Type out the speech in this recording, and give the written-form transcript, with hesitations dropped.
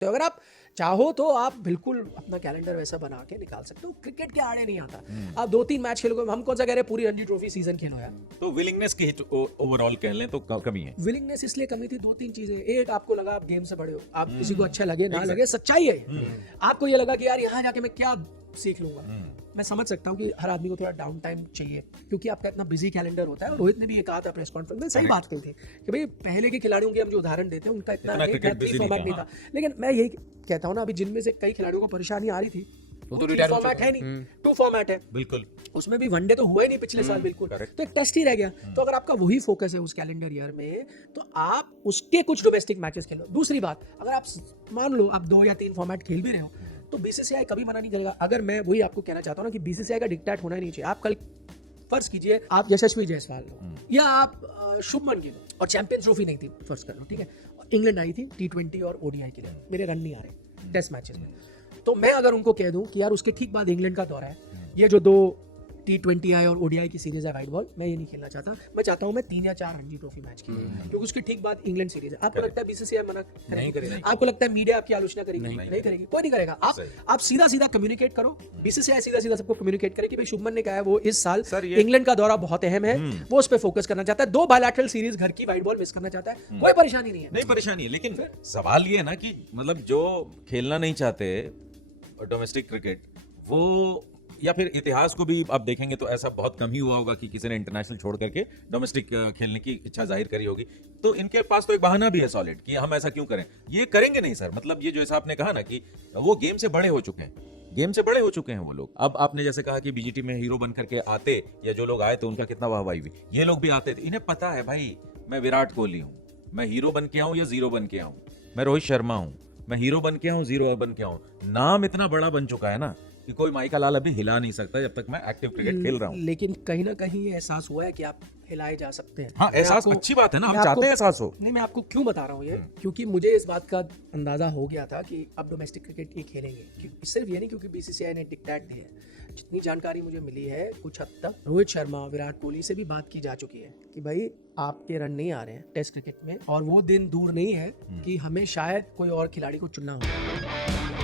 सकते हो। अगर आप चाहो तो आप बिल्कुल अपना कैलेंडर वैसा बना के निकाल सकते हो। क्रिकेट के आड़े नहीं आता। आप 2-3 मैच खेलोगे, हम कौन सा कह रहे हैं पूरी रणजी ट्रॉफी सीजन खेलो यार। तो विलिंगनेस की ओवरऑल कह लें तो कमी है। विलिंगनेस इसलिए कमी थी 2-3 चीजें। एक, आपको लगा आप गेम से बड़े हो, आप किसी को अच्छा लगे ना लगे, सच्चाई है ये। आपको ये लगा कि यार यहाँ जाके मैं क्या सीख लूंगा। मैं समझ सकता हूँ कि हर आदमी को थोड़ा डाउन टाइम चाहिए, क्योंकि आपका इतना बिजी कैलेंडर होता है। और रोहित ने भी ये कहा था प्रेस कॉन्फ्रेंस में, सही बात कही थी कि भाई पहले के खिलाड़ियों की हम जो उदाहरण देते हैं उनका इतना फॉर्मेट नहीं था। लेकिन मैं यही कहता हूँ ना, अभी जिनमें से कई खिलाड़ियों को परेशानी आ रही थी, वो तो रिटायर फॉर्मेट है नहीं, 2 फॉर्मेट है बिल्कुल, उसमें भी वनडे तो हुआ ही नहीं पिछले साल बिल्कुल, तो एक टेस्ट ही रह गया। तो अगर आपका वही फोकस है उस कैलेंडर ईयर में, तो आप उसके कुछ डोमेस्टिक मैचेस खेलो। दूसरी बात, अगर आप मान लो आप 2 या 3 फॉर्मेट खेल भी रहे हो, तो बीसीसीआई कभी मना नहीं करेगा। अगर मैं वही आपको कहना चाहता हूँ ना कि बीसीसीआई का डिक्टेट होना ही नहीं चाहिए। आप कल फर्ज कीजिए आप यशस्वी जायसवाल लो या आप शुभमन गिल और चैंपियंस ट्रॉफी नहीं थी, फर्ज कर लो, ठीक है, इंग्लैंड आई थी T20 और ODI के लिए, मेरे रन नहीं आ रहे टेस्ट मैचेस में, तो मैं अगर उनको कह दूं कि यार उसके ठीक बाद इंग्लैंड का दौरा है, ये जो 2 T20 आई और ODI की सीरीज है वाइट बॉल, मैं ये नहीं खेलना चाहता। मैं चाहता हूँ मैं 3 या 4 रणजी ट्रॉफी मैच खेलूं, क्योंकि उसके ठीक बाद इंग्लैंड सीरीज है। आपको लगता है बीसीसीआई मना नहीं करेगी? आपको लगता है मीडिया आपकी आलोचना करेगी? नहीं करेगी, कोई नहीं करेगा। आप सीधा सीधा कम्युनिकेट करो, बीसीसीआई सीधा सीधा सबको कम्युनिकेट करे कि भाई शुभमन ने कहा है वो इस साल इंग्लैंड का दौरा बहुत अहम है, वो उस पर फोकस करना चाहता है, 2 बायलैटरल सीरीज घर की वाइट बॉल मिस करना चाहता है, कोई परेशानी नहीं है। नहीं परेशानी है, लेकिन सवाल ये है ना कि मतलब जो खेलना नहीं चाहते डोमेस्टिक क्रिकेट, वो या फिर इतिहास को भी आप देखेंगे तो ऐसा बहुत कम ही हुआ होगा कि किसी ने इंटरनेशनल छोड़ करके डोमेस्टिक खेलने की इच्छा जाहिर करी होगी। तो इनके पास तो एक बहाना भी है सॉलिड कि हम ऐसा क्यों करें। ये करेंगे नहीं सर, मतलब ये जैसा आपने कहा ना कि वो गेम से बड़े हो चुके हैं, गेम से बड़े हो चुके हैं वो लोग। अब आपने जैसे कहा कि बीजीटी में हीरो बन करके आते, या जो लोग आए थे उनका कितना वाहवाही हुई, ये लोग भी आते थे। इन्हें पता है भाई मैं विराट कोहली हूँ, मैं हीरो बन के आऊं या जीरो बन के आऊं, मैं रोहित शर्मा हूं, मैं हीरो बन के आऊं जीरो बन के आऊं, नाम इतना बड़ा बन चुका है ना कि कोई माई का लाल अभी हिला नहीं सकता जब तक मैं एक्टिव क्रिकेट खेल रहा हूं। लेकिन कहीं ना कहीं ये एहसास हुआ है कि आप हिलाए जा सकते हैं। हाँ, एहसास अच्छी बात है ना, हम चाहते हैं एहसास हो। नहीं, मैं आपको क्यों बता रहा हूँ ये, क्योंकि मुझे इस बात का अंदाजा हो गया था कि अब डोमेस्टिक क्रिकेट ही खेलेंगे। सिर्फ ये नहीं क्योंकि बीसीसीआई ने डिक्टेट दी है, जितनी जानकारी मुझे मिली है कुछ हद तक रोहित शर्मा, विराट कोहली से भी बात की जा चुकी है कि भाई आपके रन नहीं आ रहे हैं टेस्ट क्रिकेट में, और वो दिन दूर नहीं है कि हमें शायद कोई और खिलाड़ी को चुनना होगा।